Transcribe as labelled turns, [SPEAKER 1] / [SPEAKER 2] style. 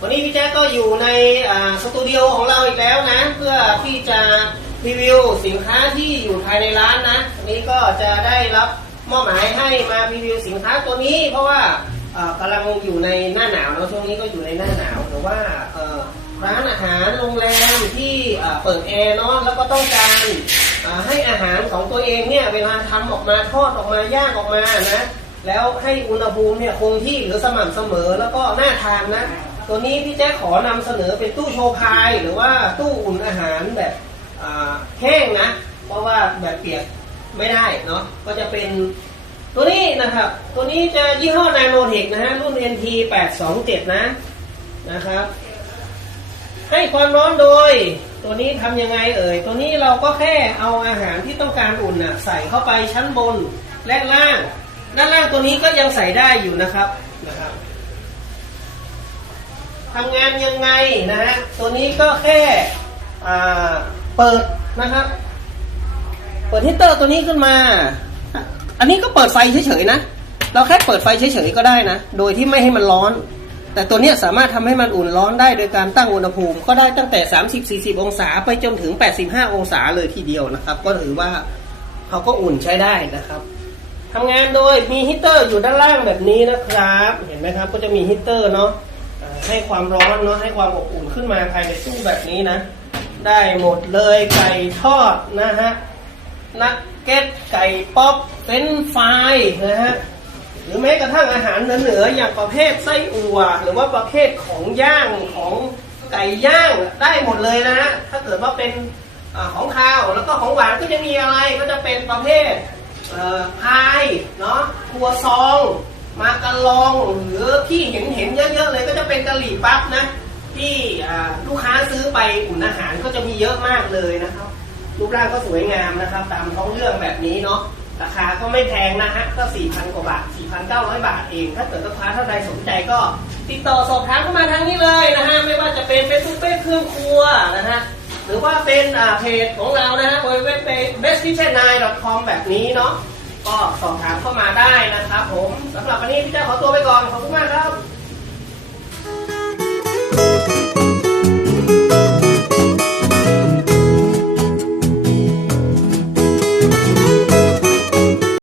[SPEAKER 1] วันนี้พี่แจ๊ก็อยู่ในสตูดิโอของเราอีกแล้วนะ เพื่อที่จะรีวิวสินค้าที่อยู่ภายในร้านนะวันนี้ก็จะได้รับมอบหมายให้มารีวิวสินค้าตัวนี้ เพราะว่าอ่ากำลังอยู่ในหน้าหนาวแล้วช่วงนี้ก็อยู่ในหน้าหนาวหรือว่าร้านอาหารโรงแรมที่เปิดแอร์เนาะแล้วก็ต้องการให้อาหารของตัวเองเนี่ยเวลาทำออกมาทอดออกมาย่างออกมานะ แล้วให้อุณหภูมิเนี่ยคงที่หรือสม่ำเสมอแล้วก็น่าทานนะ ตัวนี้พี่แจ๊ขอนำเสนอเป็นตู้โชว์พายหรือว่าตู้อุ่นอาหารแบบแห้งนะ เพราะว่าแบบเปียกไม่ได้เนาะก็จะเป็นตัวนี้นะครับ ตัวนี้จะยี่ห้อนาโนเทคนะฮะ รุ่น NT 827นะนะครับ ให้ความร้อนโดย ตัวนี้ทำยังไงเอ่ย ตัวนี้เราก็แค่เอาอาหารที่ต้องการอุ่นน่ะใส่เข้าไปชั้นบนและล่าง ด้านล่างตัวนี้ก็ยังใส่ได้อยู่นะครับนะครับทำงานยังไงนะฮะตัวนี้ก็แค่เปิดนะครับ เปิดฮีตเตอร์ตัวนี้ขึ้นมา อันนี้ก็เปิดไฟเฉยๆนะ เราแค่เปิดไฟเฉยๆก็ได้นะ โดยที่ไม่ให้มันร้อน แต่ตัวนี้สามารถทำให้มันอุ่นร้อนได้โดยการตั้งอุณหภูมิ ก็ได้ตั้งแต่ 30-40 องศาไปจนถึง 85 องศาเลยทีเดียวนะครับ ก็ถือว่าเขาก็อุ่นใช้ได้นะครับ ทำงานโดยมีฮีตเตอร์อยู่ด้านล่างแบบนี้นะครับ เห็นไหมครับ ก็จะมีฮีตเตอร์เนาะให้ความร้อนเนาะให้ความอบอุ่นขึ้นมาภายในตู้แบบนี้นะ ได้หมดเลยไก่ทอดนะฮะนักเก็ตไก่ป๊อปเฟนช์ฟรายนะฮะหรือแม้กระทั่งอาหารเหนืออย่างประเภทไส้อั่วหรือว่าประเภทของย่างของไก่ย่างได้หมดเลยนะฮะถ้าเกิดว่าเป็นอของคาวแล้วก็ของหวานก็จะมีอะไรก็จะเป็นประเภท พายเนาะครัวซอง มาการองหรือที่เห็นเห็นเยอะๆเลยก็จะเป็นกะหรี่ปั๊บนะที่ลูกค้าซื้อไปอุ่นอาหารก็จะมีเยอะมากเลยนะครับ รูปร่างก็สวยงามนะครับ ตามท้องเรื่องแบบนี้เนาะราคาก็ไม่แพงนะฮะก็ 4,000 กว่าบาท 4,900 บาทเอง ถ้าเกิดลูกค้าท่านใดสนใจก็ติดต่อสอบถามเข้ามาทางนี้เลยนะฮะ ไม่ว่าจะเป็นเฟซบุ๊กเฟซเครื่องครัว หรือว่าเป็นเพจของเรานะฮะเว็บเบสที่เช่นนาย .com แบบนี้เนาะก็สอบถามเข้ามาได้นะครับผมสำหรับวันนี้พี่เจ้าขอตัวไปก่อน ขอบคุณมากครับ